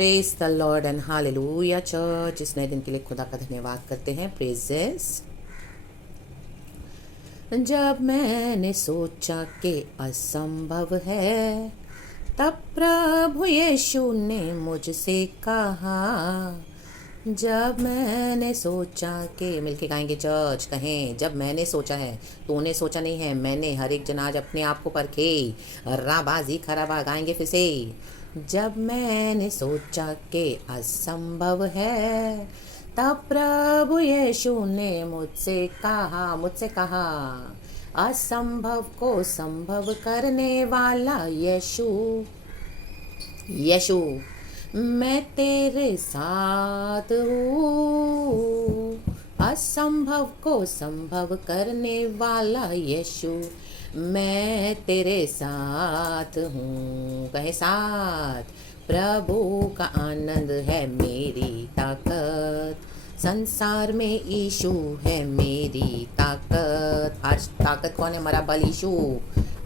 Praise the Lord and hallelujah church. इस नए दिन के लिए खुदा का धन्यवाद करते हैं। प्रेजेस। जब मैंने सोचा कि असंभव है, तब प्रभु यीशु ने मुझसे कहा। जब मैंने सोचा कि, मिलके गाएंगे चर्च, कहें जब मैंने सोचा है, तूने सोचा नहीं है, मैंने। हर एक जन आज अपने आप को परखे। राबाजी खराबा गाएंगे फिर से। जब मैंने सोचा कि असंभव है, तब प्रभु यीशु ने मुझसे कहा असंभव को संभव करने वाला यीशु मैं तेरे साथ हूँ। असंभव को संभव करने वाला यीशु मैं तेरे साथ हूँ। कहे साथ। प्रभु का आनंद है मेरी ताकत, संसार में यीशु है मेरी ताकत। आज ताकत कौन है? हमारा बल यीशु।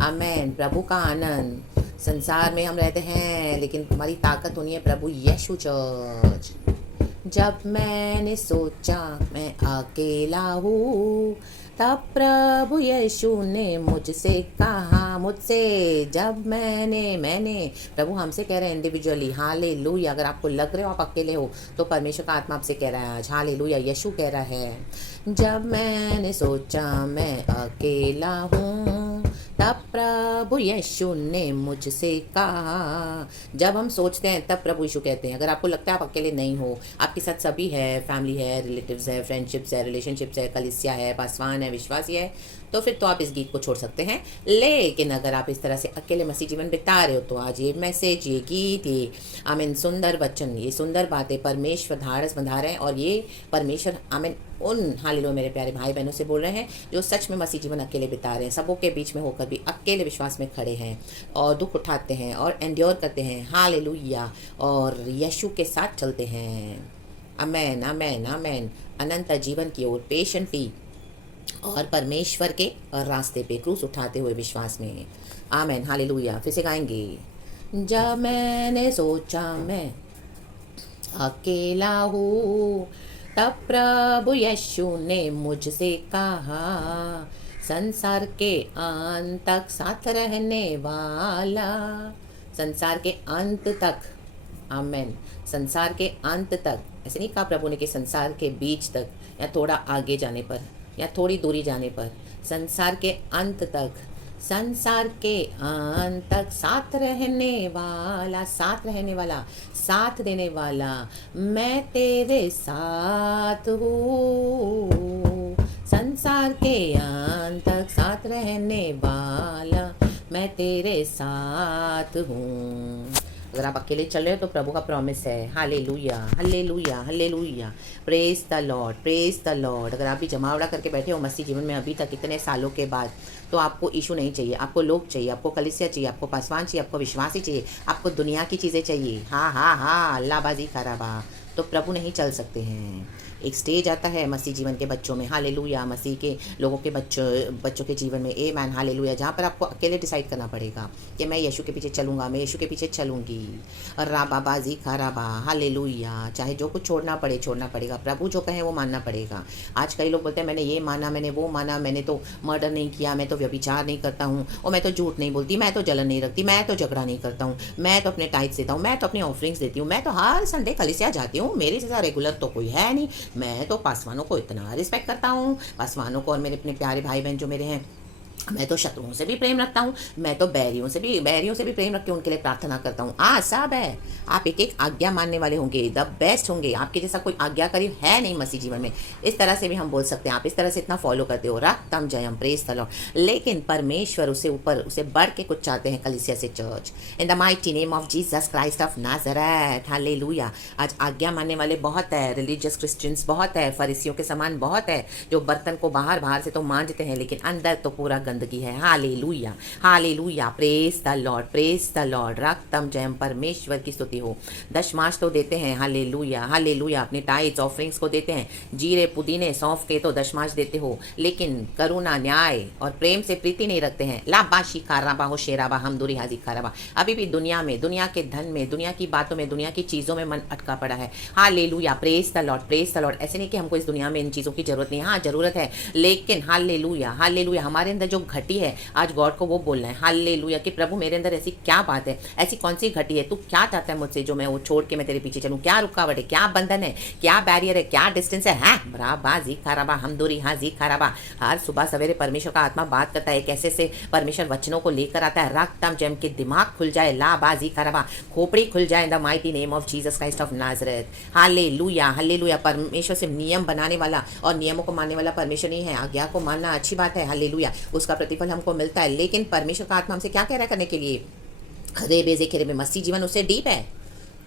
आमेन। प्रभु का आनंद। संसार में हम रहते हैं, लेकिन तुम्हारी ताकत होनी है प्रभु यीशु चर्च। जब मैंने सोचा मैं अकेला हूँ, तब प्रभु यीशु ने मुझसे कहा। जब मैंने प्रभु हमसे कह रहे हैं इंडिविजुअली। हालेलुया। अगर आपको लग रहे हो आप अकेले हो, तो परमेश्वर का आत्मा आपसे कह रहा है आज। हालेलुया। यीशु कह रहा है जब मैंने सोचा मैं अकेला हूँ, तब प्रभु यीशु ने मुझसे कहा। जब हम सोचते हैं तब प्रभु यीशु कहते हैं। अगर आपको लगता है आप अकेले नहीं हो, आपके साथ सभी है, फैमिली है, रिलेटिव्स है, फ्रेंडशिप्स है, रिलेशनशिप्स है, कलीसिया है, पासवान है, विश्वासी है, तो फिर तो आप इस गीत को छोड़ सकते हैं। लेकिन अगर आप इस तरह से अकेले मसीह जीवन बिता रहे हो, तो आज ये मैसेज, ये गीत, ये आमीन सुंदर वचन, ये सुंदर बातें परमेश्वर धारस बंधा रहे हैं। और ये परमेश्वर आमीन उन हालेलुया मेरे प्यारे भाई बहनों से बोल रहे हैं जो सच में मसीह जीवन अकेले बिता रहे हैं, सबों के बीच में होकर भी अकेले विश्वास में खड़े हैं और दुख उठाते हैं और एंड्योर करते हैं। हालेलुया। और यीशु के साथ चलते हैं। आमेन आमेन आमेन। अनंत जीवन की ओर पेशेंटली और परमेश्वर के रास्ते पे क्रूस उठाते हुए विश्वास में। आमेन। हालेलुया। फिर से गाएंगे। जब मैंने सोचा मैं अकेला हूँ, तब प्रभु यीशु ने मुझसे कहा संसार के अंत तक साथ रहने वाला। संसार के अंत तक। आमेन। संसार के अंत तक। ऐसे नहीं कहा प्रभु ने कि संसार के बीच तक, या थोड़ा आगे जाने पर, या थोड़ी दूरी जाने पर। संसार के अंत तक। संसार के अंत तक साथ रहने वाला, साथ रहने वाला, साथ देने वाला मैं तेरे साथ हूँ। संसार के अंत तक साथ रहने वाला मैं तेरे साथ हूँ। अगर आप अकेले चल रहे हो तो प्रभु का प्रॉमिस है। Hallelujah hallelujah hallelujah. Praise the Lord, praise the Lord. अगर आप भी जमावड़ा करके बैठे हो मसीह जीवन में अभी तक इतने सालों के बाद, तो आपको इशू नहीं चाहिए, आपको लोग चाहिए, आपको कलीसिया चाहिए, आपको पासवान चाहिए, आपको विश्वासी चाहिए, आपको दुनिया की चीज़ें चाहिए। हाँ हाँ हाँ, अल्लाहबाजी खराबा, तो प्रभु नहीं चल सकते हैं। एक स्टेज आता है मसीह जीवन के बच्चों में। हालेलुया। मसीह के लोगों के बच्चों के जीवन में। A man. हालेलुया। जहाँ पर आपको अकेले डिसाइड करना पड़ेगा कि मैं यीशु के पीछे चलूँगा, मैं यीशु के पीछे चलूँगी। और राबाबाजी खराबा। हालेलुया। चाहे जो कुछ छोड़ना पड़े, छोड़ना पड़ेगा। प्रभु जो कहे वो मानना पड़ेगा। आज कई लोग बोलते हैं मैंने ये माना, मैंने वो माना, मैंने तो मर्डर नहीं किया, मैं तो व्यभिचार नहीं करता हूँ, और मैं तो झूठ नहीं बोलती, मैं तो जलन नहीं रखती, मैं तो झगड़ा नहीं करता हूँ, मैं तो अपने टाइट्स देता हूँ, मैं तो अपनी ऑफरिंग्स देती हूँ, मैं तो हर संडे कलीसिया जाती हूँ, मेरे जैसा रेगुलर तो कोई है नहीं, मैं तो पासवानों को इतना रिस्पेक्ट करता हूँ, पासवानों को और मेरे अपने प्यारे भाई बहन जो मेरे हैं, मैं तो शत्रुओं से भी प्रेम रखता हूँ, मैं तो बैरियों से भी प्रेम रख के उनके लिए प्रार्थना करता हूँ। सब है। आप एक एक आज्ञा मानने वाले होंगे, द बेस्ट होंगे। आपके जैसा कोई आज्ञाकारी है नहीं मसीह जीवन में। इस तरह से भी हम बोल सकते हैं। आप इस तरह से इतना फॉलो करते हो, रक्तम जयम, प्रेज द लॉर्ड। लेकिन परमेश्वर उसे ऊपर, उसे बढ़ के कुछ चाहते हैं कलीसिया से church. In the mighty name of Jesus Christ of Nazareth. Hallelujah. आज आज्ञा मानने वाले बहुत है, रिलीजियस क्रिश्चियंस बहुत है, फरीसियों के समान बहुत है, जो बर्तन को बाहर बाहर से तो मांजते हैं, लेकिन अंदर तो पूरा गंदगी है। Hallelujah, hallelujah, praise the Lord, praise the Lord. रक्तम जयम, परमेश्वर की स्तुति हो। दशमांश तो देते हैं, हालेलुया, हालेलुया, अपने टाइट्स ऑफरिंग्स को देते हैं, जीरे पुदीने सौंफ के तो दशमांश देते हो, लेकिन करुणा न्याय और प्रेम से प्रीति नहीं रखते हैं। लाबाशी खाराबा हो शेराबा हम दूरी हाजी खाराबा। अभी भी दुनिया में, दुनिया के धन में, दुनिया की बातों में, दुनिया की चीज़ों में मन अटका पड़ा है। Hallelujah, praise the Lord, praise the Lord. ऐसे नहीं कि हमको इस दुनिया में इन चीज़ों की जरूरत नहीं है, हाँ जरूरत है, लेकिन हालेलुया, हालेलुया, हमारे अंदर जो घटी है आज गॉड को वो बोलना है। हालेलुया कि प्रभु मेरे अंदर ऐसी क्या बात है, ऐसी कौन सी घटी है, तू क्या चाहता है मुझसे जो मैं वो छोड़ के मैं तेरे पीछे चलूँ। क्या रुकावट है, क्या बंधन है, क्या बैरियर है, क्या डिस्टेंस है। हाँ बराबा जी खराबा हम दूरी हाँ जी खराबा। हर सुबह सवेरे परमेश्वर का आत्मा बात करता है, कैसे से परमेश्वर वचनों को लेकर आता है। रक्तम जम के दिमाग खुल जाए, ला बाजी खराबा, खोपड़ी खुल जाए, इन the mighty name of Jesus Christ of Nazareth. Hallelujah, hallelujah. परमेश्वर से नियम बनाने वाला और नियमों को मानने वाला परमेश्वर नहीं है। आज्ञा को मानना अच्छी बात है, हालेलुया, उसका प्रतिफल हमको मिलता है, लेकिन परमेश्वर का आत्मा हमसे क्या कह रहा है करने के लिए। अरे बेजे खेरे में मसीह जीवन उससे डीप है।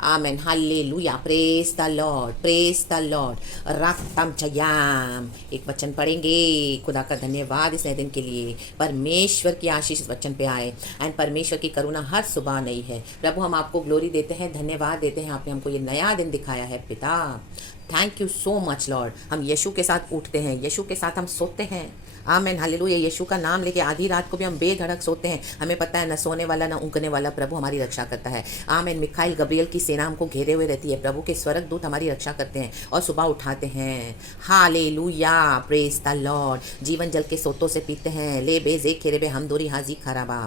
Amen, hallelujah, praise the Lord, praise the Lord. रक्तम चयाम, एक वचन पढ़ेंगे। खुदा का धन्यवाद इस नए दिन के लिए, परमेश्वर की आशीष इस वचन पे आए, एंड परमेश्वर की करुणा हर सुबह नई है। प्रभु हम आपको ग्लोरी देते हैं, धन्यवाद देते हैं, आपने हमको ये नया दिन दिखाया है पिता। Thank you so much Lord. हम यीशु के साथ उठते हैं, यीशु के साथ हम सोते हैं। आमेन, हालेलुया। यीशु का नाम लेके आधी रात को भी हम बेधड़क सोते हैं, हमें पता है न सोने वाला न ऊँघने वाला प्रभु हमारी रक्षा करता है। आमेन। मिखाइल गब्रियल की सेना हमको घेरे हुए रहती है, प्रभु के स्वर्ग दूत हमारी रक्षा करते हैं और सुबह उठाते हैं। Hallelujah, praise the Lord. जीवन जल के सोतों से पीते हैं, ले बेजे खेरे बे हम दूरी हाजी खराबा।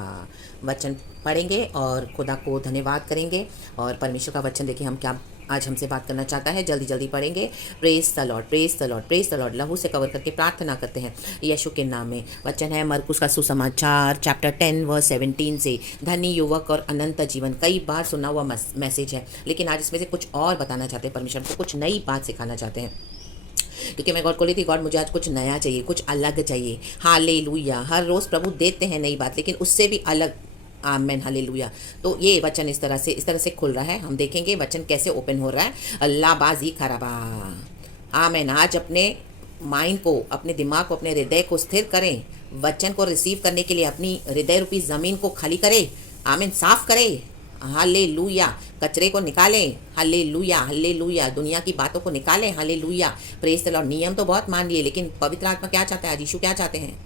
वचन पढ़ेंगे और खुदा को धन्यवाद करेंगे, और परमेश्वर का वचन देखिए हम क्या आज हमसे बात करना चाहता है। जल्दी जल्दी पढ़ेंगे। Praise the Lord, praise the Lord, praise the Lord. लहू से कवर करके प्रार्थना करते हैं यीशु के नाम में। वचन है मरकुस का सुसमाचार चैप्टर 10 वर्स 17 से। धनी युवक और अनंत जीवन, कई बार सुना हुआ मैसेज है, लेकिन आज इसमें से कुछ और बताना चाहते हैं, परमेश्वर को कुछ नई बात सिखाना चाहते हैं, क्योंकि मैं गॉड को ली थी, गॉड मुझे आज कुछ नया चाहिए, कुछ अलग चाहिए। हालेलुया। हर रोज़ प्रभु देते हैं नई बात, लेकिन उससे भी अलग। आमेन, हालेलुया। तो ये वचन इस तरह से खुल रहा है। हम देखेंगे वचन कैसे ओपन हो रहा है। अल्लाह बाजी खराबा। आमेन। आज अपने माइंड को, अपने दिमाग को, अपने हृदय को स्थिर करें, वचन को रिसीव करने के लिए अपनी हृदय रूपी ज़मीन को खाली करें। आमेन, साफ करें। हालेलुया। कचरे को निकालें। Hallelujah, hallelujah. दुनिया की बातों को निकालें। Hallelujah, praise the Lord. नियम तो बहुत मान लिए, लेकिन पवित्र आत्मा क्या चाहता है, आज यीशु क्या चाहते हैं।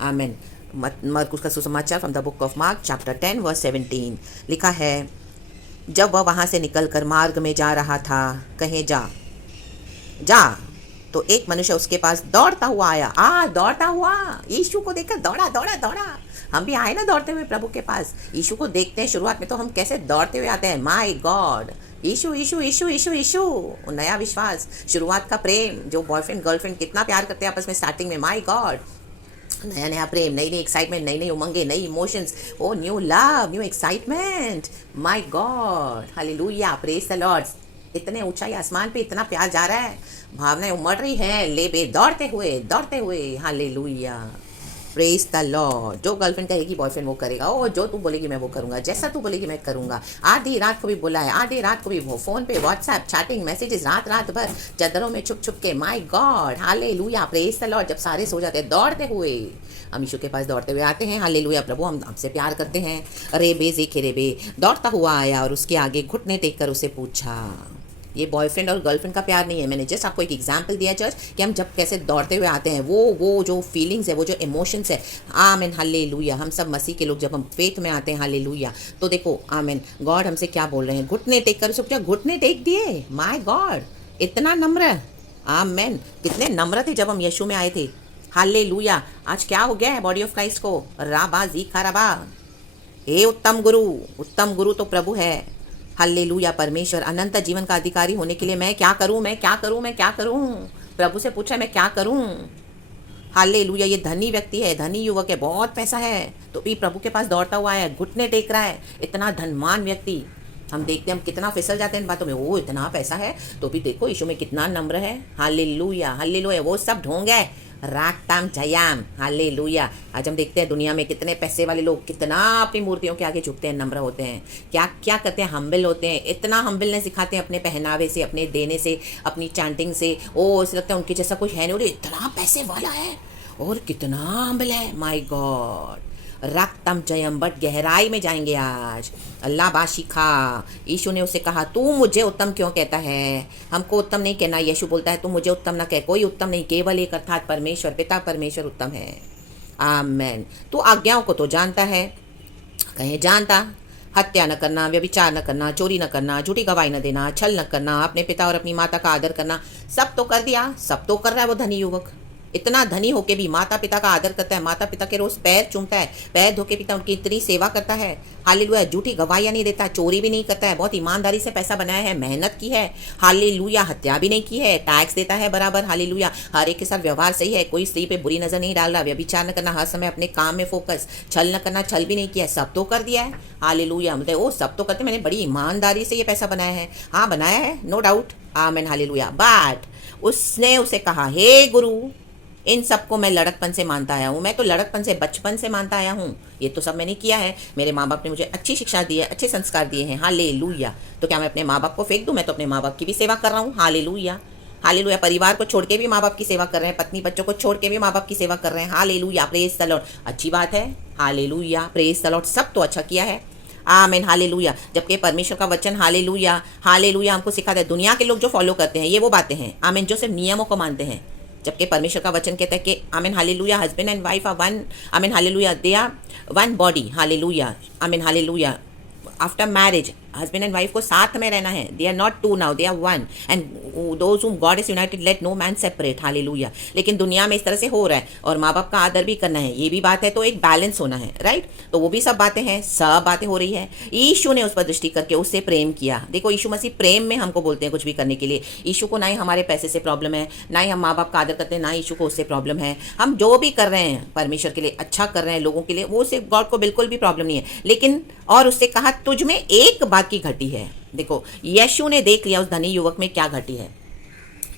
आमेन। मरकुस का सुसमाचार from the book of Mark chapter 10 verse 17 लिखा है, जब वह वहाँ से निकलकर मार्ग में जा रहा था, कहे जा जा, तो एक मनुष्य उसके पास दौड़ता हुआ आया। दौड़ता हुआ, यीशु को देखकर दौड़ा दौड़ा दौड़ा। हम भी आए ना दौड़ते हुए प्रभु के पास। यीशु को देखते हैं शुरुआत में तो हम कैसे दौड़ते हुए आते हैं। माय गॉड, यीशु यीशु यीशु यीशु यीशु। नया विश्वास, शुरुआत का प्रेम, जो बॉयफ्रेंड गर्लफ्रेंड कितना प्यार करते हैं आपस में स्टार्टिंग में। माय गॉड, नया नया प्रेम, नई नई एक्साइटमेंट, नई नई उमंगे, नई emotions, oh new love, new excitement. My God, hallelujah, praise the Lord. इतने ऊंचाई आसमान पे इतना प्यार जा रहा है, भावनाएं उमड़ रही हैं, ले बे दौड़ते हुए। Hallelujah, praise the Lord. जो गर्लफ्रेंड कहेगी बॉयफ्रेंड वो करेगा, ओ जो तू बोलेगी मैं वो करूँगा, जैसा तू बोलेगी मैं करूँगा। आधी रात को भी बोला है, आधी रात को भी वो फ़ोन पे व्हाट्सएप चैटिंग मैसेजेस, रात भर चादरों में छुप छुप के। My God, hallelujah, praise the Lord. जब सारे सो जाते हैं, दौड़ते हुए हम यीशु के पास दौड़ते हुए आते हैं। हालेलुया, प्रभु हम आपसे प्यार करते हैं। अरे बेजे खेरे बे, दौड़ता हुआ आया और उसके आगे घुटने टेक कर उसे पूछा। ये बॉयफ्रेंड और गर्लफ्रेंड का प्यार नहीं है, मैंने जस्ट आपको एक एग्जाम्पल दिया चर्च, कि हम जब कैसे दौड़ते हुए आते हैं, वो जो फीलिंग्स है, वो जो इमोशंस है। Amen, hallelujah. हम सब मसीह के लोग जब हम फेथ में आते हैं, हालेलुया, तो देखो आमेन, गॉड हमसे क्या बोल रहे हैं। घुटने टेक कर उसे पूछा, घुटने टेक दिए। माय गॉड, इतना नम्र। आमेन, कितने नम्र थे जब हम यीशु में आए थे। हालेलुया। आज क्या हो गया है बॉडी ऑफ क्राइस्ट को, राबा जी खराबा। हे उत्तम गुरु तो प्रभु है। हालेलुया, परमेश्वर अनंत जीवन का अधिकारी होने के लिए मैं क्या करूं। प्रभु से पूछा मैं क्या करूं। हालेलुया। ये धनी व्यक्ति है, धनी युवक है, बहुत पैसा है, तो भी प्रभु के पास दौड़ता हुआ है, घुटने टेक रहा है। इतना धनवान व्यक्ति, हम देखते हैं हम कितना फिसल जाते हैं इन बातों में। वो इतना पैसा है तो भी देखो यीशु में कितना नम्र है। Hallelujah, hallelujah. वो सब ढोंग है, रागताम जयाम। हालेलुया। आज हम देखते हैं दुनिया में कितने पैसे वाले लोग कितना अपनी मूर्तियों के आगे झुकते हैं, नम्र होते हैं, क्या क्या करते हैं, हम्बल होते हैं। इतना हम्बलनेस सिखाते हैं अपने पहनावे से, अपने देने से, अपनी चैंटिंग से। ओ ऐसा लगता है उनके जैसा कुछ है नहीं, इतना पैसे वाला है और कितना हम्बल है, माय गॉड। रक्तम जयम, बट गहराई में जाएंगे आज। अल्लाह बाशिखा, यीशु ने उसे कहा तू मुझे उत्तम क्यों कहता है? हमको उत्तम नहीं कहना। यीशु बोलता है तू मुझे उत्तम ना कह, कोई उत्तम नहीं, केवल एक अर्थात परमेश्वर, पिता परमेश्वर उत्तम है। आमेन। तू आज्ञाओं को तो जानता है, कहे जानता, हत्या न करना, व्यभिचार न करना, चोरी न करना, झूठी गवाही न देना, छल न करना, अपने पिता और अपनी माता का आदर करना। सब तो कर दिया, सब तो कर रहा है वो धनी युवक। इतना धनी होके भी माता पिता का आदर करता है, माता पिता के रोज पैर चूमता है, पैर धोके पिता उनकी इतनी सेवा करता है। हालेलुया। झूठी गवाहियां नहीं देता, चोरी भी नहीं करता है, बहुत ईमानदारी से पैसा बनाया है, मेहनत की है। हालेलुया। हत्या भी नहीं की है, टैक्स देता है बराबर। हालेलुया। हर एक के साथ व्यवहार सही है, कोई स्त्री पे बुरी नजर नहीं डाल रहा। व्यभिचार न करना, हर समय अपने काम में फोकस। छल न करना, छल भी नहीं किया, सब तो कर दिया है। हालेलुया। मतलब ओ सब तो करते, मैंने बड़ी ईमानदारी से ये पैसा बनाया है। हाँ बनाया है, नो डाउट। आमीन। हालेलुया। बट उसने उसे कहा हे गुरु, इन सबको मैं लड़कपन से मानता आया हूँ। मैं तो लड़कपन से, बचपन से मानता आया हूँ। ये तो सब मैंने किया है, मेरे माँ बाप ने मुझे अच्छी शिक्षा दी है, अच्छे संस्कार दिए हैं। हालेलुया। तो क्या मैं अपने माँ बाप को फेंक दूँ? मैं तो अपने माँ बाप की भी सेवा कर रहा हूँ। हालेलुया। हालेलुया। परिवार को छोड़ के भी माँ बाप की सेवा कर रहे हैं, पत्नी बच्चों को छोड़ के भी माँ बाप की सेवा कर रहे हैं। हालेलुया। Praise the Lord. अच्छी बात है। हालेलुया। Praise the Lord. सब तो अच्छा किया है। आमीन। हालेलुया। जबकि परमेश्वर का वचन हालेलुया हालेलुया हमको सिखाता है। दुनिया के लोग जो फॉलो करते हैं ये वो बातें हैं, आमीन, जो सिर्फ नियमों को मानते हैं। जबकि परमेश्वर का वचन कहता है कि amen hallelujah, husband and wife are one, amen hallelujah, they are one body. Hallelujah. Amen hallelujah. After marriage husband and wife को साथ में रहना है। They are not two now, they are one, and those whom God is united let no man separate. Hallelujah. लेकिन दुनिया में इस तरह से हो रहा है, और माँ बाप का आदर भी करना है, ये भी बात है। तो एक बैलेंस होना है, राइट। तो वो भी सब बातें हैं, सब बातें हो रही है। यीशु ने उस पर दृष्टि करके उससे प्रेम किया। देखो यीशु मसीह प्रेम में हमको बोलते हैं कुछ भी करने के लिए। यीशु को ना ही हमारे पैसे से प्रॉब्लम है, ना ही हम माँ बाप का आदर करते हैं, ना यीशु को उससे प्रॉब्लम है। हम जो भी कर रहे हैं परमेश्वर के लिए, अच्छा कर रहे हैं लोगों के लिए, वो उससे गॉड को बिल्कुल भी प्रॉब्लम नहीं है। लेकिन और उससे कहा तुझ में एक बात की घटी है। देखो यीशु ने देख लिया उस धनी युवक में क्या घटी है।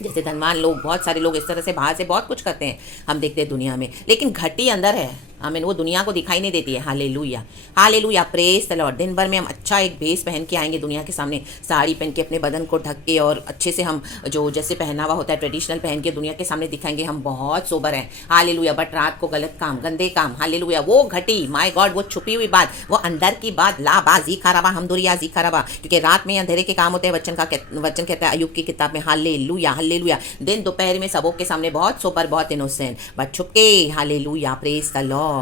जैसे धनवान लोग, बहुत सारे लोग इस तरह से बाहर से बहुत कुछ करते हैं, हम देखते हैं दुनिया में, लेकिन घटी अंदर है। आमीन। वो दुनिया को दिखाई नहीं देती है। Hallelujah. Hallelujah. Praise the Lord. दिन भर में हम अच्छा एक भेस पहन के आएंगे दुनिया के सामने, साड़ी पहन के अपने बदन को ढक के, और अच्छे से हम जो जैसे पहनावा होता है ट्रेडिशनल पहन के दुनिया के सामने दिखाएंगे हम बहुत सोबर हैं। हालेलुया। बट रात को गलत काम, गंदे काम, हालेलुया, वो घटी, माय गॉड, वो छुपी हुई बात, वो अंदर की बात, ला बाजी खराबा हम दुरिया जी खराबा, क्योंकि रात में अंधेरे के काम होते हैं। वचन कहता है अय्यूब की किताब में, हालेलुया हालेलुया। दिन दोपहर में सबों के सामने बहुत सोबर, बहुत इनोसेंट, बट छुपके। Hallelujah. Praise the Lord.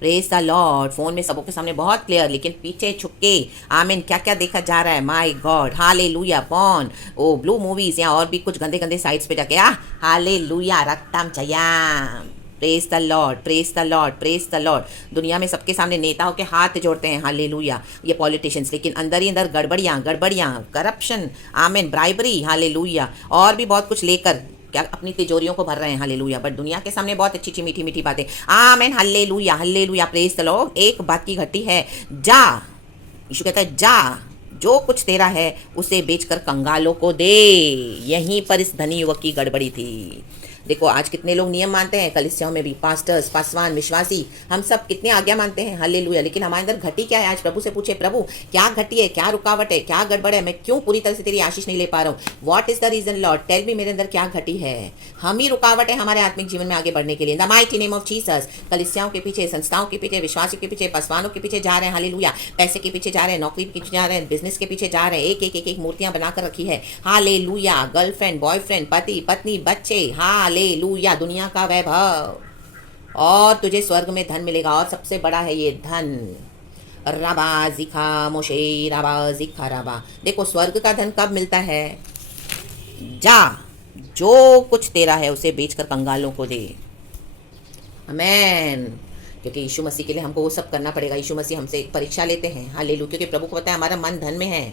Praise the Lord. Phone में सबों के सामने बहुत क्लियर, लेकिन पीछे छुपके। आमीन। क्या क्या देखा जा रहा है, my God. Hallelujah. Porn, or blue movies, या और भी कुछ गंदे गंदे साइट्स पे जाके हालेलुया, रक्तम जयाम। Praise the Lord. Praise the Lord. Praise the Lord. दुनिया में सबके सामने नेताओं के हाथ जोड़ते हैं, हालेलुया, ये पॉलिटिशियंस, लेकिन अंदर ही अंदर गड़बड़ियाँ गड़बड़ियाँ, करप्शन, आमीन, ब्राइबरी, हालेलुया, और भी बहुत कुछ लेकर क्या अपनी तिजोरियों को भर रहे हैं। हालेलुया। बट दुनिया के सामने बहुत अच्छी अच्छी मीठी मीठी बातें। आमीन। Hallelujah hallelujah. Praise the Lord. एक बात की घटी है, जा, यीशु कहता है जा, जो कुछ तेरा है उसे बेचकर कंगालों को दे। यहीं पर इस धनी युवक की गड़बड़ी थी। देखो आज कितने लोग नियम मानते हैं, कलीसियाओं में भी पास्टर्स, पासवान, विश्वासी, हम सब कितने आज्ञा मानते हैं। हालेलुया। लेकिन हमारे अंदर घटी क्या है? आज प्रभु से पूछे, प्रभु क्या घटी है, क्या रुकावट है, क्या गड़बड़ है, मैं क्यों पूरी तरह से तेरी आशीष नहीं ले पा रहा हूँ? What is the reason Lord, tell me, मेरे अंदर क्या घटी है? हम ही रुकावट है हमारे आत्मिक जीवन में आगे बढ़ने के लिए। In the mighty name of Jesus. कलीसियाओं के पीछे, संस्थाओं के पीछे, विश्वासियों के पीछे, पासवानों के पीछे जा रहे हैं। हालेलुया। पैसे के पीछे जा रहे हैं, नौकरी के पीछे जा रहे हैं, बिजनेस के पीछे जा रहे हैं, एक मूर्तियां बनाकर रखी है। हालेलुया। गर्लफ्रेंड, बॉयफ्रेंड, पति पत्नी, बच्चे, हालेलुया, दुनिया का वैभव, और तुझे स्वर्ग में धन मिलेगा, और सबसे बड़ा है ये धन। रबा जिखा मोशे, रबा जिखा रबा। देखो स्वर्ग का धन कब मिलता है? जा, जो कुछ तेरा है उसे बेचकर कंगालों को दे। आमेन। क्योंकि यीशु मसीह के लिए हमको वो सब करना पड़ेगा। यीशु मसीह हमसे एक परीक्षा लेते हैं। हालेलुया। क्योंकि प्रभु को पता है हमारा मन धन में है।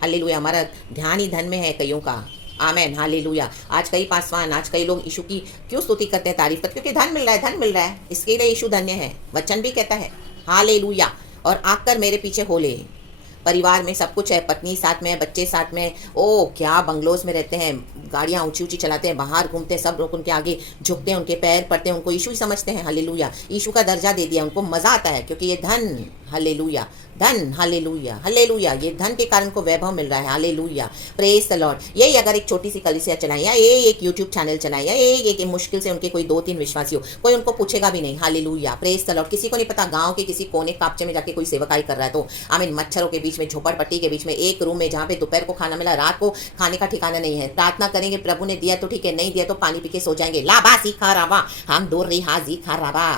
हालेलुया। हमारा ध्यान ही धन में है कईयों का। आमेन। हालेलुया। आज कई पासवान, आज कई लोग यीशु की क्यों स्तुति करते हैं, तारीफ करते हैं? क्योंकि धन मिल रहा है, धन मिल रहा है, इसके लिए यीशु धन्य है। वचन भी कहता है हालेलुया, और आकर मेरे पीछे हो ले। परिवार में सब कुछ है, पत्नी साथ में, बच्चे साथ में, ओ क्या बंगलोज में रहते हैं, गाड़ियाँ ऊंची ऊंची चलाते हैं, बाहर घूमते हैं, सब लोग उनके आगे झुकते हैं, उनके पैर पड़ते हैं, उनको यीशु ही समझते हैं। हालेलुया। यीशु का दर्जा दे दिया, उनको मज़ा आता है, क्योंकि ये धन, हालेलुया, धन, हालेलुया हालेलुया, ये धन के कारण को वैभव मिल रहा है, हालेलुया, प्रेज द लॉर्ड। यही अगर एक छोटी सी कलीसिया चलाएं या एक यूट्यूब चैनल चलाएं या एक मुश्किल से उनके कोई 2-3 विश्वासी हो, कोई उनको पूछेगा भी नहीं, हालेलुया, प्रेज द लॉर्ड। किसी को नहीं पता गांव के किसी कोने कापचे में जाके कोई सेवकाई कर रहा है, तो आमीन, मच्छरों के बीच में, झोपड़पट्टी के बीच में, एक रूम में जहाँ पे दोपहर को खाना मिला, रात को खाने का ठिकाना नहीं है, प्रार्थना करेंगे, प्रभु ने दिया तो ठीक है, नहीं दिया तो पानी पी के सो जाएंगे, लाबा सीखा रावा, हम दूर रिहा जीखा रावा।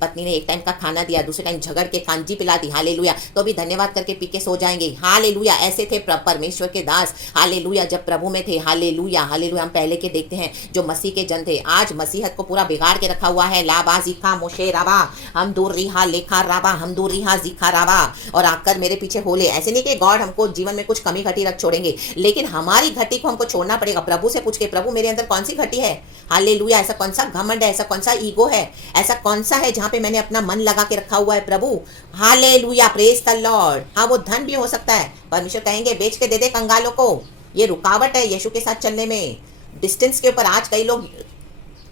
पत्नी ने एक टाइम का खाना दिया, दूसरे टाइम झगड़ के कांजी पिला दी, हालेलुया, तो भी धन्यवाद करके पी के सो जाएंगे, हालेलुया। ऐसे थे परमेश्वर के दास, हालेलुया, जब प्रभु में थे, हालेलुया हालेलुया। हम पहले के देखते हैं जो मसीह के जन थे, आज मसीहत को पूरा बिगाड़ के रखा हुआ है, लाबा जीखा मोशे रावा, हम दूर रिहा लेखा रावा, हम दूर रिहा जीखा रावा, और आकर मेरे पीछे होले। ऐसे नहीं कि गॉड हमको जीवन में कुछ कमी घटी रख छोड़ेंगे, लेकिन हमारी घटी को हमको छोड़ना पड़ेगा, प्रभु से पूछ के, प्रभु मेरे अंदर कौन सी घटी है, हालेलुया, ऐसा कौन सा घमंड है, ऐसा कौन सा ईगो है, ऐसा कौन सा है जहाँ पे मैंने अपना मन लगा के रखा हुआ है, प्रभु, हालेलुया, प्रेज द लॉर्ड। हाँ, वो धन भी हो सकता है, परमेश्वर कहेंगे बेच के दे दे कंगालों को, ये रुकावट है यीशु के साथ चलने में। डिस्टेंस के ऊपर आज कई लोग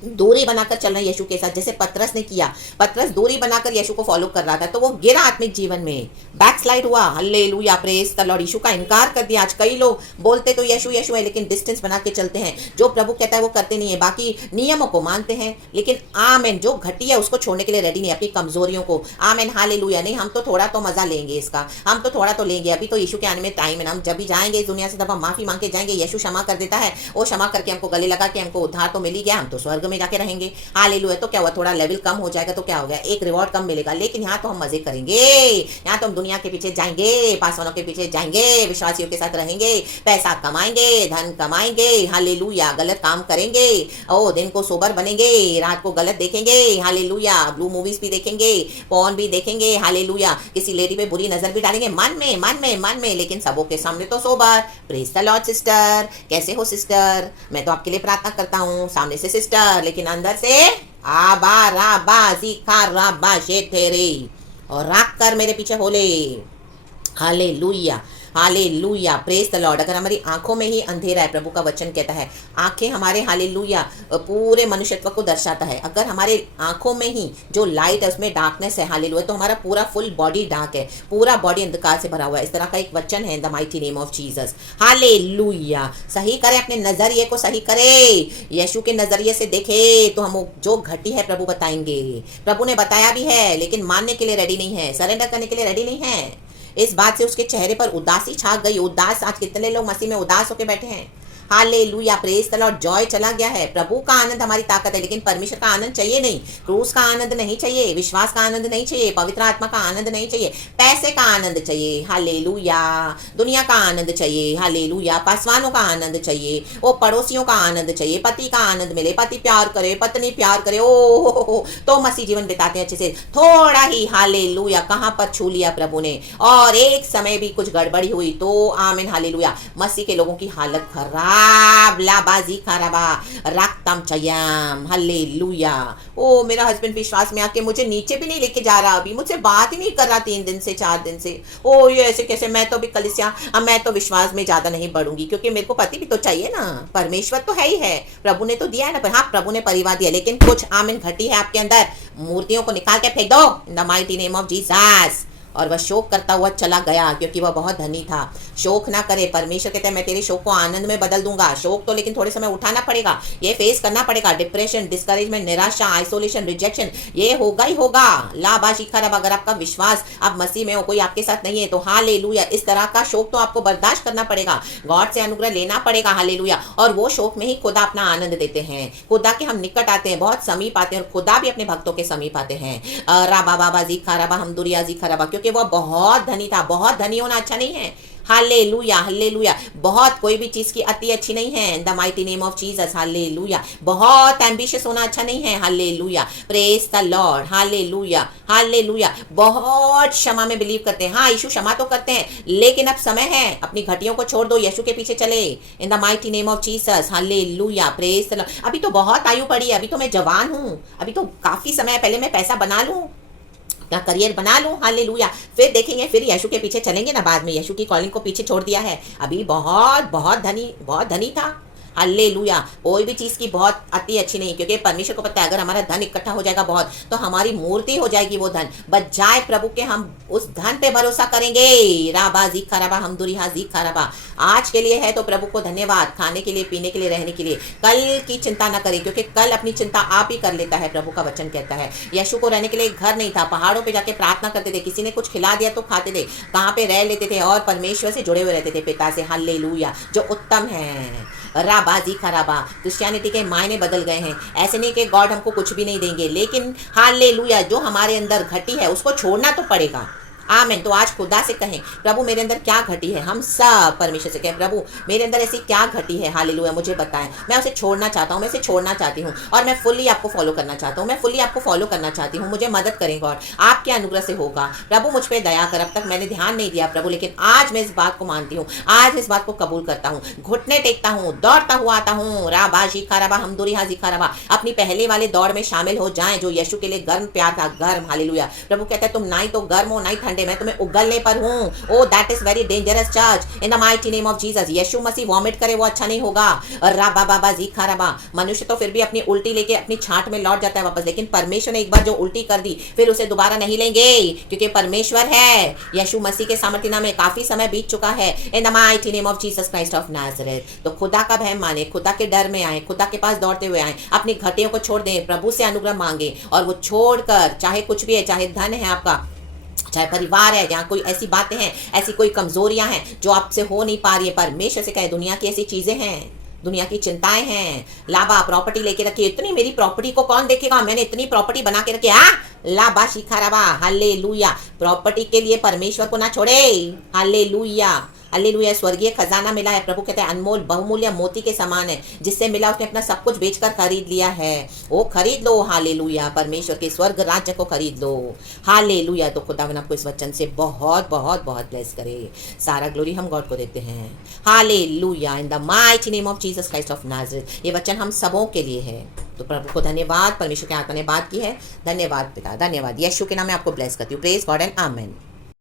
दूरी बनाकर चल रहे हैं यीशु के साथ, जैसे पतरस ने किया, पतरस दूरी बनाकर यीशु को फॉलो कर रहा था, तो वो गिरा आत्मिक जीवन में, बैकस्लाइड हुआ, हालेलुया, प्रेज द लॉर्ड। यीशु का इनकार कर दिया। आज कई लोग बोलते तो यीशु यीशु है, लेकिन डिस्टेंस बना के चलते हैं, जो प्रभु कहता है वो करते नहीं है, बाकी नियमों को मानते हैं, लेकिन आमेन, जो घटी है उसको छोड़ने के लिए रेडी नहीं, अपनी कमजोरियों को, आमेन, हालेलुया, नहीं, हम तो थोड़ा तो मजा लेंगे इसका, हम तो थोड़ा तो लेंगे, अभी तो यीशु के आने में टाइम है, हम जब भी जाएंगे इस दुनिया से तब हम माफी मांग के जाएंगे, यीशु क्षमा कर देता है, वो क्षमा करके हमको गले लगा के हमको उद्धार तो मिल ही गया, हम तो स्वर्ग में जाके रहेंगे, हालेलुया। तो क्या हुआ, थोड़ा लेवल कम हो जाएगा तो क्या हो गया, एक रिवॉर्ड कम मिलेगा, लेकिन यहाँ तो हम मजे करेंगे, यहाँ तो हम दुनिया के पीछे जाएंगे, पासवानों के पीछे जाएंगे, विश्वासियों के साथ रहेंगे, पैसा कमाएंगे, धन कमाएंगे, हालेलुया, गलत काम करेंगे, ओ दिन को सोबर बनेंगे, रात को गलत देखेंगे, हालेलुया, ब्लू मूवीज भी देखेंगे, पॉर्न भी देखेंगे, हालेलुया, किसी लेडी पे बुरी नजर भी डालेंगे, मन में, लेकिन सबों के सामने तो sober. Praise the Lord sister, कैसे हो सिस्टर, मैं तो आपके लिए प्रार्थना करता हूँ, सामने से सिस्टर, लेकिन अंदर से आबा राबा जीखा राबा शेथेरे, और राख कर मेरे पीछे होले, hallelujah hallelujah, praise the Lord. अगर हमारी आंखों में ही अंधेरा है, प्रभु का वचन कहता है, आंखें हमारे, हालेलुया, पूरे मनुष्यत्व को दर्शाता है, अगर हमारे आंखों में ही जो लाइट है उसमें डार्कनेस है, हालेलुया, तो हमारा पूरा फुल बॉडी डार्क है, पूरा बॉडी अंधकार से भरा हुआ है। इस तरह का एक वचन है, इन the mighty name of Jesus, hallelujah. सही करे, अपने नजरिए को सही करे, यीशु के नजरिए से देखे तो हम जो घटी है प्रभु बताएंगे, प्रभु ने बताया भी है, लेकिन मानने के लिए रेडी नहीं है, सरेंडर करने के लिए रेडी नहीं है। इस बात से उसके चेहरे पर उदासी छा गई, उदास। आज कितने लोग मसीह में उदास होकर बैठे हैं, hallelujah, praise the Lord. Joy चला गया है। प्रभु का आनंद हमारी ताकत है, लेकिन परमेश्वर का आनंद चाहिए नहीं, क्रूस का आनंद नहीं चाहिए, विश्वास का आनंद नहीं चाहिए, पवित्र आत्मा का आनंद नहीं चाहिए, पैसे का आनंद चाहिए, हालेलुया, दुनिया का आनंद चाहिए, हालेलुया, पासवानों का आनंद चाहिए, वो पड़ोसियों का आनंद चाहिए, पति का आनंद मिले, पति प्यार करे, पत्नी प्यार करे, ओ तो मसीह जीवन बिताते हैं अच्छे से। थोड़ा ही, हालेलुया, कहाँ पर छू लिया प्रभु ने, और एक समय भी कुछ गड़बड़ी हुई तो आमीन, हालेलुया, मसीह के लोगों की हालत खराब, लाबाजी खराबा रक्तम चयम, हालेलुया। ओ मेरा हस्बैंड विश्वास में आके मुझे नीचे भी नहीं लेके जा रहा, अभी मुझसे बात ही नहीं कर रहा 3 दिन से 4 दिन से, ओ ये ऐसे कैसे, मैं तो भी कलिसिया, अब मैं तो विश्वास में ज्यादा नहीं बढ़ूंगी, क्योंकि मेरे को पति भी तो चाहिए ना, परमेश्वर तो है ही है, प्रभु ने तो दिया है ना, पर हाँ प्रभु ने परिवार दिया, लेकिन कुछ आमीन घटी है आपके अंदर, मूर्तियों को निकाल के फेंक दो इन the mighty name of Jesus. और वह शोक करता हुआ चला गया, क्योंकि वह बहुत धनी था। शोक ना करे, परमेश्वर कहते हैं मैं तेरे शोक को आनंद में बदल दूंगा। शोक तो लेकिन थोड़े समय उठाना पड़ेगा, ये फेस करना पड़ेगा, डिप्रेशन, डिस्करेजमेंट, निराशा, आइसोलेशन, रिजेक्शन, ये होगा ही होगा। लाबाशी खराब, अगर आपका विश्वास आप मसीह में हो, कोई आपके साथ नहीं है, तो हालेलुया, इस तरह का शोक तो आपको बर्दाश्त करना पड़ेगा, गॉड से अनुग्रह लेना पड़ेगा, हालेलुया। और वो शोक में ही खुदा अपना आनंद देते हैं, खुदा के हम निकट आते हैं, बहुत समीप आते हैं, और खुदा भी अपने भक्तों के समीप आते हैं। राबा बाबा जी खराबा, हम दुरिया जी खराबा, क्योंकि वह बहुत धनी था। बहुत धनी होना अच्छा नहीं है, हालेलुया हालेलुया। बहुत कोई भी चीज की अति अच्छी नहीं है, इन the mighty name of Jesus, hallelujah. बहुत एम्बिशियस होना अच्छा नहीं है, hallelujah, praise the Lord, hallelujah hallelujah. बहुत क्षमा में बिलीव करते हैं, हाँ यीशु क्षमा तो करते हैं, लेकिन अब समय है, अपनी घटियों को छोड़ दो, यीशु के पीछे चले, इन the mighty name of Jesus, hallelujah, praise the Lord. अभी तो बहुत आयु पड़ी है, अभी तो मैं जवान हूँ, अभी तो काफी समय पहले मैं पैसा बना लूँ, अपना करियर बना लूं, हालेलुया, फिर देखेंगे, फिर यीशु के पीछे चलेंगे ना, बाद में यीशु की कॉलिंग को पीछे छोड़ दिया है। अभी बहुत बहुत धनी था, हालेलुया। कोई भी चीज की बहुत अति अच्छी नहीं, क्योंकि परमेश्वर को पता है अगर हमारा धन इकट्ठा हो जाएगा बहुत, तो हमारी मूर्ति हो जाएगी वो धन। बजाय प्रभु के हम उस धन पे भरोसा करेंगे। राबा जी खराबा हम दुरिहा जी खराबा। आज के लिए है तो प्रभु को धन्यवाद, खाने के लिए, पीने के लिए, रहने के लिए। कल की चिंता न करें, क्योंकि कल अपनी चिंता आप ही कर लेता है। प्रभु का वचन कहता है यीशु को रहने के लिए घर नहीं था, पहाड़ों पे जाके प्रार्थना करते थे, किसी ने कुछ खिला दिया तो खाते थे, कहाँ पे रह लेते थे और परमेश्वर से जुड़े हुए रहते थे, पिता से। हालेलुया, जो उत्तम है। राबाजी खराबा। क्रिश्चियनिटी के मायने बदल गए हैं। ऐसे नहीं कि गॉड हमको कुछ भी नहीं देंगे, लेकिन हालेलुया जो हमारे अंदर घटी है उसको छोड़ना तो पड़ेगा। आमीन। तो आज खुदा से कहें प्रभु मेरे अंदर क्या घटी है। हम सब परमेश्वर से कहें प्रभु मेरे अंदर ऐसी क्या घटी है, हालेलुया मुझे बताएं, मैं उसे छोड़ना चाहता हूँ, मैं इसे छोड़ना चाहती हूँ और मैं फुल्ली आपको फॉलो करना चाहता हूँ, मैं फुल्ली आपको फॉलो करना चाहती हूँ। मुझे मदद करें गॉड, आपके अनुग्रह से होगा। प्रभु मुझ पर दया कर, अब तक मैंने ध्यान नहीं दिया प्रभु, लेकिन आज मैं इस बात को मानती हूँ, आज इस बात को कबूल करता हूँ, घुटने टेकता हूँ, दौड़ता हुआ आता हूँ। राबाजी खराबा हम दुरिहा जी खराबा। अपनी पहले वाले दौड़ में शामिल हो जाएं जो यीशु के लिए गर्म प्यार था, गर्म। हालेलुया। प्रभु कहता है तुम ना ही तो गर्म हो ना ही ठंडे, मैं तुम्हें उगलने पर हूं। Oh that is very dangerous church in the mighty name of Jesus. यीशु मसीह वॉमिट करे वो अच्छा नहीं होगा। राबा बाबा जी खराबा। मनुष्य तो फिर भी अपनी उल्टी लेके अपनी छांट में लौट जाता है वापस, लेकिन परमेश्वर ने एक बार जो उल्टी कर दी फिर उसे दोबारा नहीं लेंगे, क्योंकि परमेश्वर है। यीशु मसीह के सामर्थ्य नाम में काफी समय बीत चुका है। इन the mighty name of Jesus Christ of Nazareth. तो खुदा का भय माने, खुदा के डर में आए, खुदा के पास दौड़ते हुए आए, अपनी घटियों को छोड़ दें, प्रभु से अनुग्रह मांगे और वो छोड़कर, चाहे कुछ भी है, चाहे धन है आपका, चाहे परिवार है, जहाँ कोई ऐसी बातें हैं, ऐसी कोई कमजोरियां हैं जो आपसे हो नहीं पा रही है, परमेश्वर से कहे दुनिया की ऐसी चीजें हैं, दुनिया की चिंताएं हैं। लाबा प्रॉपर्टी लेके रखी, इतनी मेरी प्रॉपर्टी को कौन देखेगा, मैंने इतनी प्रॉपर्टी बना के रखी। लाबा शिखाराबा। हालेलुया। प्रॉपर्टी के लिए परमेश्वर को ना छोड़े। हालेलुया। हालेलुया। स्वर्गीय खजाना मिला है, प्रभु कहते हैं अनमोल बहुमूल्य मोती के समान है, जिससे मिला उसने अपना सब कुछ बेचकर खरीद लिया है। वो खरीद लो। हालेलुया। परमेश्वर के स्वर्ग राज्य को खरीद लो। हालेलुया। तो खुदावन आपको इस वचन से बहुत बहुत बहुत ब्लेस करे। सारा ग्लोरी हम गॉड को देते हैं। Hallelujah. In the mighty name of Jesus Christ of Nazareth. ये वचन हम सबों के लिए है। तो प्रभु को धन्यवाद, परमेश्वर के आत्मा ने बात की है। धन्यवाद पिता, धन्यवाद। यीशु के नाम में आपको ब्लेस करती हूँ। Praise God and amen.